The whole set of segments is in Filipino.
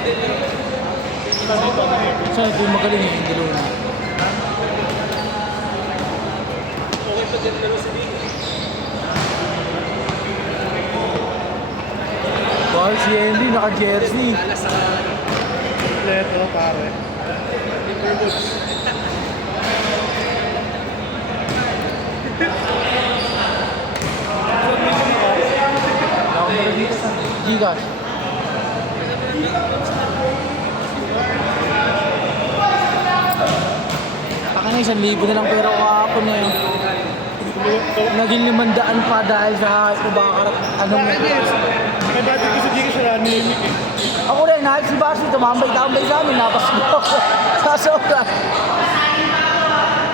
Saan ito yung magaling yung dalawa na? Okay pa dyan laro si Vicky. Bahal si Henry, naka-jersey. Alas sa Kompleto, pare. Timberwolves. Nakakamara dito sa Gcash. Akin na 1,000 na lang pero kahapon na yun. Naging 500 pa dahil sa ibakarat anong May dati ko sa Gcash na namimik eh. ako rin, kahit si Barsi, tumambay-tambay sa amin, napasok ako sa sobra.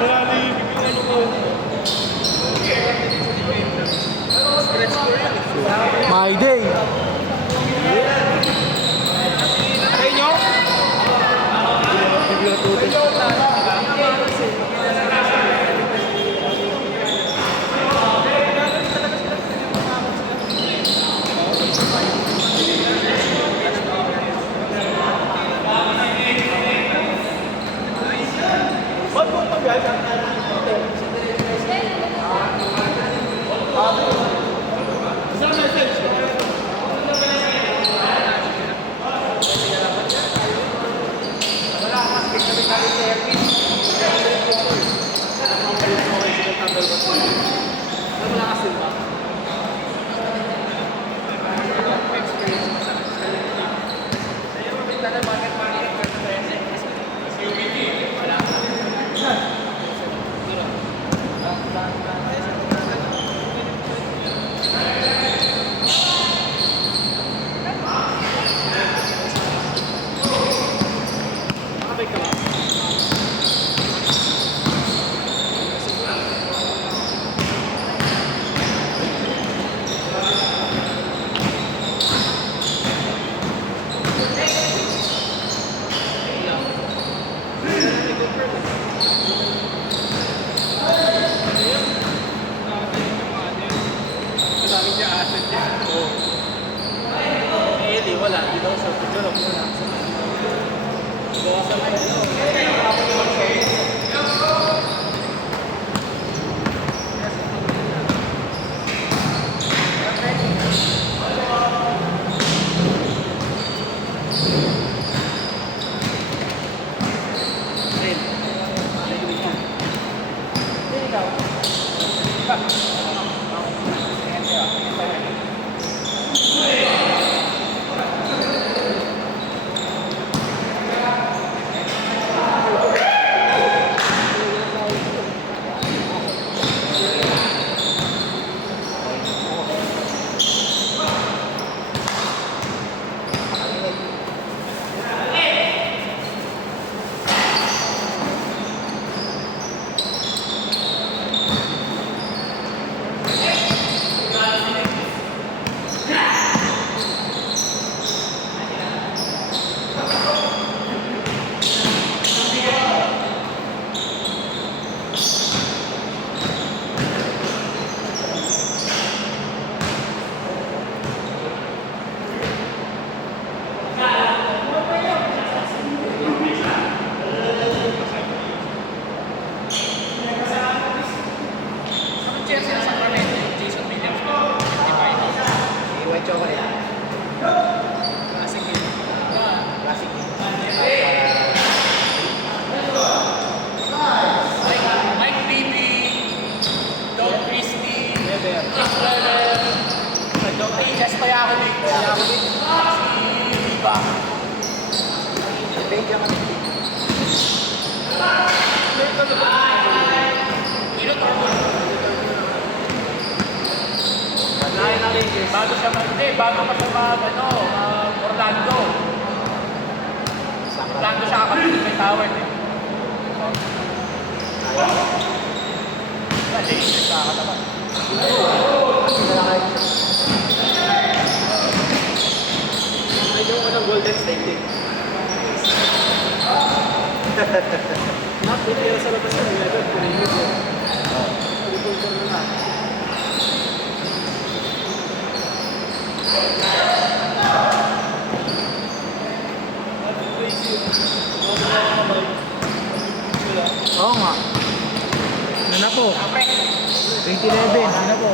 Kaya namimik yung ano ko. My day. Kaya nyo? Bigla tutos. Maraming siya asset niya. Oo. Eli, wala. Di daw sa picture of wala. Gawa sa mga bago siya hindi, bago pa siya Orlando. Orlando siya kapatid may tawag eh. Wala, Lakers sa katapat. Ay, yung Golden State eh. Nakapitira sa labas ng 11, pinahimit eh. Pagpulpul mo na. po. 2011, yun na po.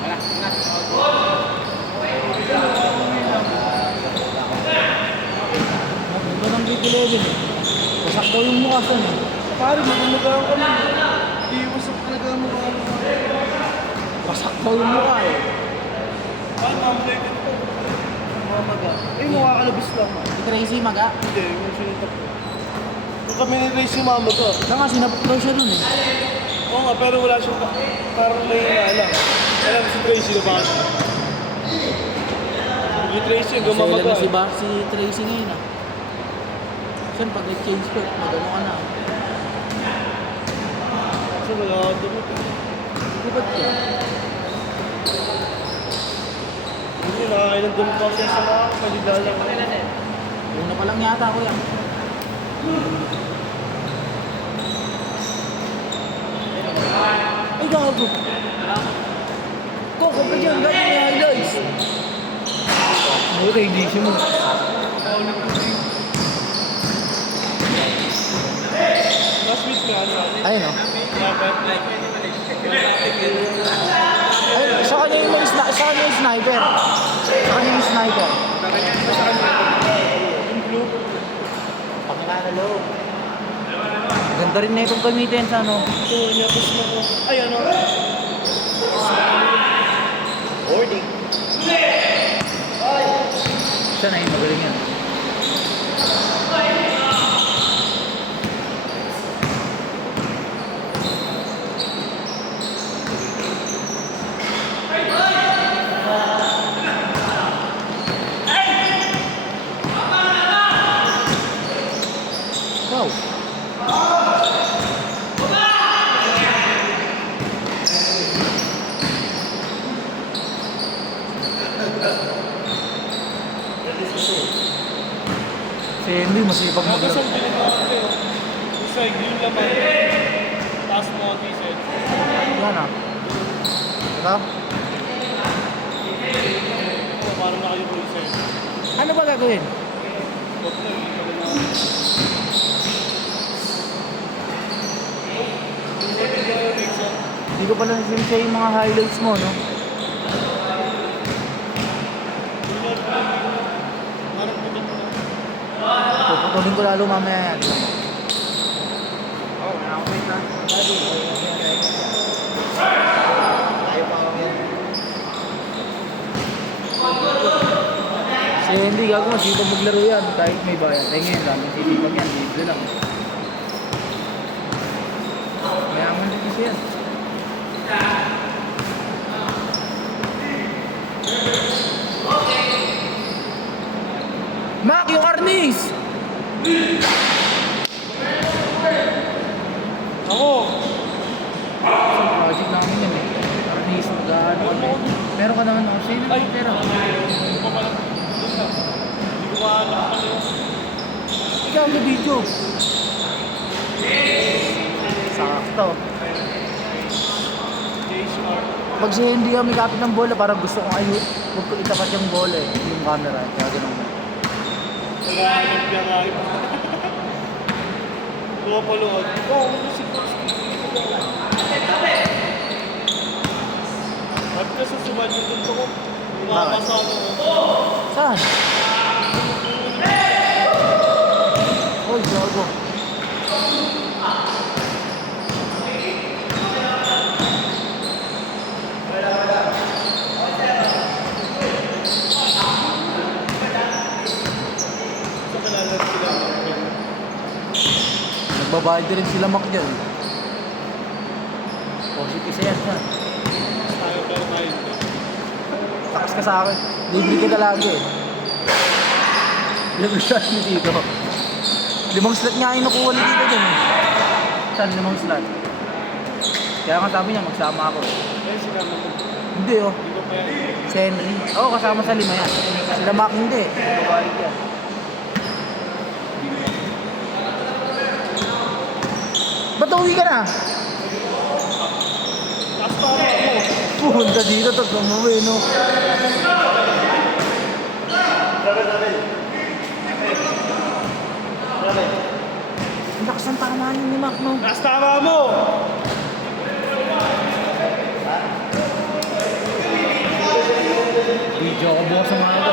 Wala, ingat. Ito ng 2011 eh. Wasak daw yung mukha son eh. Pare, magumagawa ka na. Iiwasak talaga mo ka. Wasak daw yung mukha eh. Paano mamulay ka ito? Mamaga. Eh, makakalabas lang. Si Tracy Maga. Hindi, yung sinitap ko. Kung kami ni Ray si mama ko. Siya nga, sinapot daw siya dun eh. Oo nga, pero wala siyang parang may alam. Alam si Tracy na bakit. Si Tracy, yung Masaya gumamaga. na si Tracy ngayon ah. Siyempre, pag nag-change ko, magano ka na. Kasi wala ako damit. Bukod ka. Hindi, nakakailan damit ako sa mga kalidala. Una pa lang yata ako yan. Ay, gago. Kung ka dyan, ganyan yung highlights. Okay, hindi siya mo. Last week nga, ano? Ayun o. Dapat. Ayun, sa kanya yung sniper. Sa kanya yung sniper. Yung blue. Pangilala loob. Ganda rin na itong gamitin sa ano. Ito, inapos mo ko. Ay, ano? Boarding. Siya na yun, magaling yan. Wow. Si Henry, masipag Tapos maglaro. ang pinagawa ko yun. Isa, green laman. Taas mo ang t-shirt. Yan ah. Ito? Ito, parang nakayo ko isa. Ano ba gagawin? Huwag na, hindi ko na. Hindi ko pala nasimsa yung mga highlights mo, no? Parang putot na. Puputulin ko lalo mamaya yan. Si Henry, gago masipag maglaro yan kahit may bayan. Ay ngayon, daming sisipag yan, libre lang. Mayaman din kasi yan. Mac, yung Arnis! Ako! Sa project namin yan eh. Arnis, mag-ano kami. Meron ka naman ako. Sino Ay! yung pera? Hindi ko pala. Doon na. Hindi ko maalam pala yun. Ikaw ang video. Sakto. J-Smart. Pag si Henry kami kapit ng bola, parang gusto kong ayun. Huwag ko itapat yung bola eh. Yung camera. Kaya ganun. Naghahanap niya nga yun. Pumapalood. Oo, ano si Coach? Ba't ka susubad yung tunto ko? Umakasama ko. Saan? Oy, gago. Sa kalalag sila. Nagbabayad din sila Mac dyan. Positive isa yan, saan? Tayo pero tayo. Takas ka sa akin. Libre ka na lagi eh. Libre siya dito. 5 slot nga yung nakuha ni dito dyan eh. Saan 5 slot? Kaya nga sabi niya, magsama ako. Eh, sinama mo. Hindi oh. Hindi ko pa yan. Si Henry. Oo, kasama sa 5 yan. Sila Mac hindi. Babayad yan. Ba't uwi ka na? Taas pa ako. Punta dito, tapos umuwi, no? Ang lakas ng tamahan ni Mac, no? Taas tama mo! Video ko bukas sa mga ito.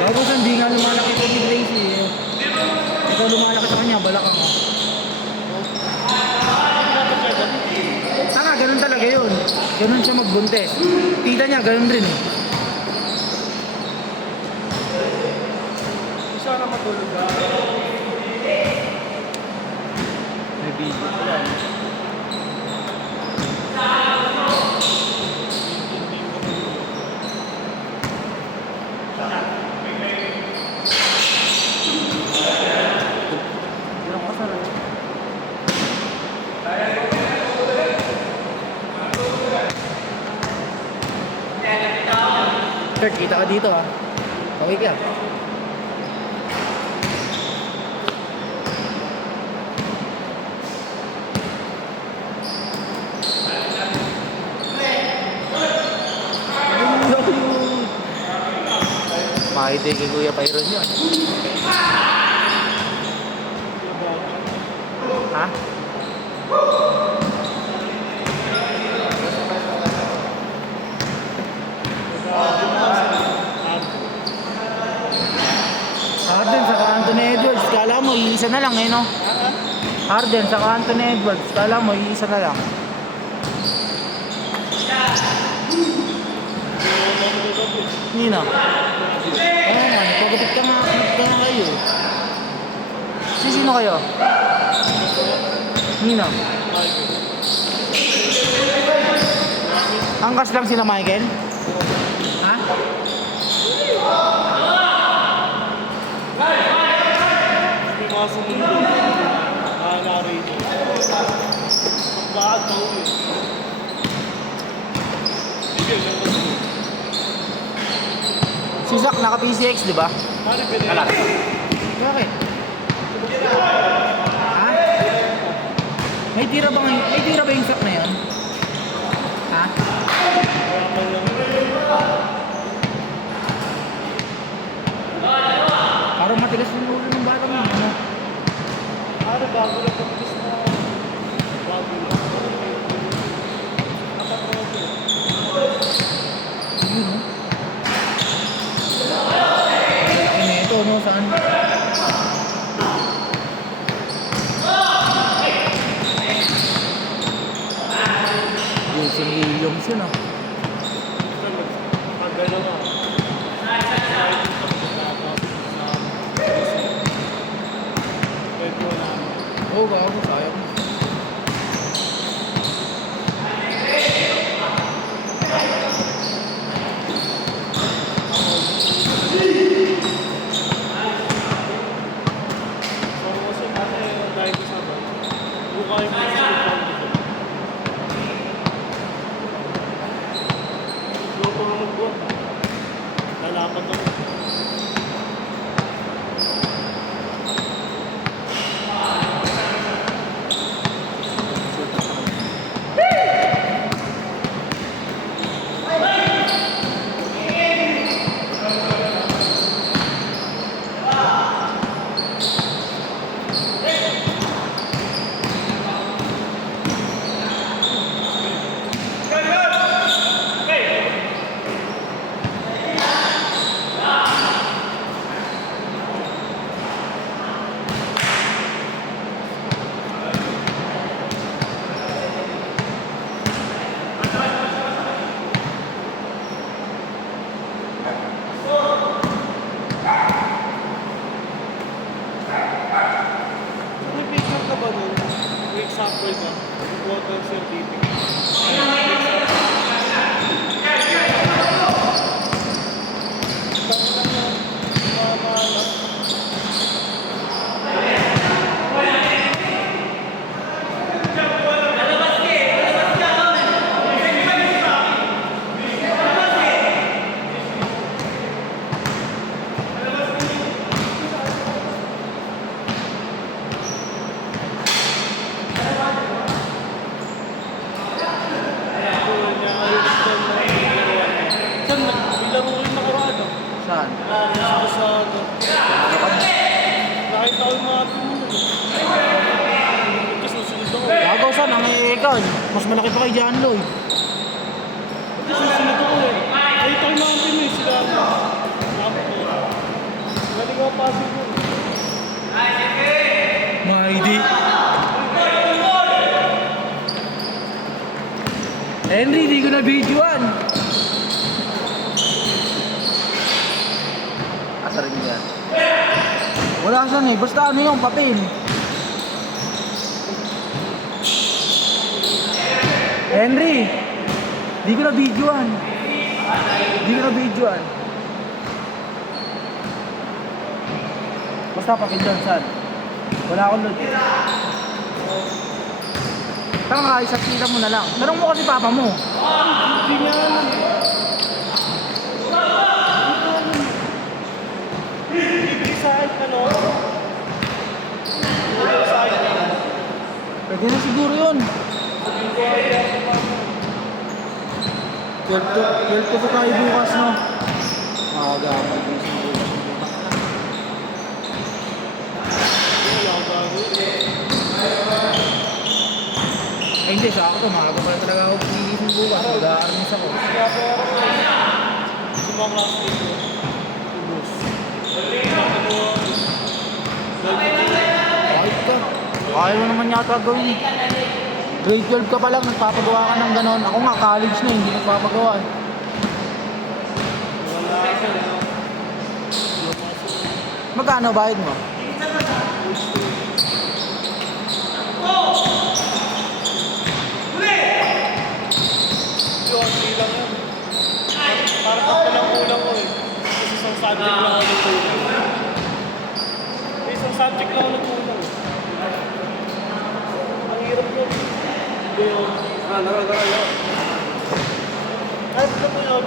Tapos hindi nga lumalaki ito ni Gracie eh. Ikaw lumalaki sa kanya, balakang mo. Tanga, ganun talaga yun. Ganun siya magbuntis. Tita niya, ganun rin eh. Isa na matulog ka. May video ko yan. Kurt, kita ka dito ah. Okay ka. Makita kay Kuya Pyron yun. Ha? Harden saka Anthony Edwards, kala mo iisa na lang eh no? Harden saka Anthony Edwards, kala mo iisa na lang. Nino? Oo nga, nagpagupit ka nga kayo. Sino kayo? Nino? Angkas lang sila Michael? Ha? Hindi mga sumundo. Narito. Pagbaad na uwi. Sige, yung kasi. Si Zach naka PCX, di ba? Mari pinila. Bakit? Ha? May tira ba yung Zach na yun? Ha? Parang matigas yung ulo ng bata mo. Ano? Mari bago lang pagkis na. Bago lang. Apat na ito. Yun, no? Laki na ito, no? Saan? Wilson Williams yun, ah. Pagano nga. Oo, bago. Sayang. So, kasi ate, dahil ko sa ba, buka yung mga sinipang dito. Luto na magbuhat. Lalapat ako. May picture ka ba nun? May example ba? Water certificate. yan. Mas malaki pa kay John Lloyd. Kasi susunod ako eh. Nakita ko yung mga team eh, sila ano. Galing ako pasok yun. Maidi. Henry, di ko na videoan. Asa rin yan? Wala saan eh. Basta ano yung papel. Henry, di ko na videoan. Di ko na videoan. Basta papel dyan, saan? Wala akong load eh. Parang makakisakita mo na lang. Tanong mo kasi papa mo. Hindi niya alam eh. Bibili sa akin ano. Bibili sa akin. Pwede na siguro yun. 12 to tayo bukas, no? Makagaman din siguro. Hindi ako gagawin. Ay hindi, sakto. Maaga pala talaga ako gigising bukas. Mag-a-armis ako. Kaya po ako sa mga classmates ko. Ubus. Kahit ka. Kaya mo naman yata gawin eh. Grade 12 ka pa lang, nagpapagawa ka ng ganon. Ako nga, college na, hindi nagpapagawa eh. Wala ako. Magkano bayad mo? Yun, bilang yan. Parang ako lang kulang ko eh. Kasi isang subject lang ako nagkulang. Isang subject lang ako nagkulang. Ang hirap yun. Hindi yun. Ah, nara. Ay, ito po yun.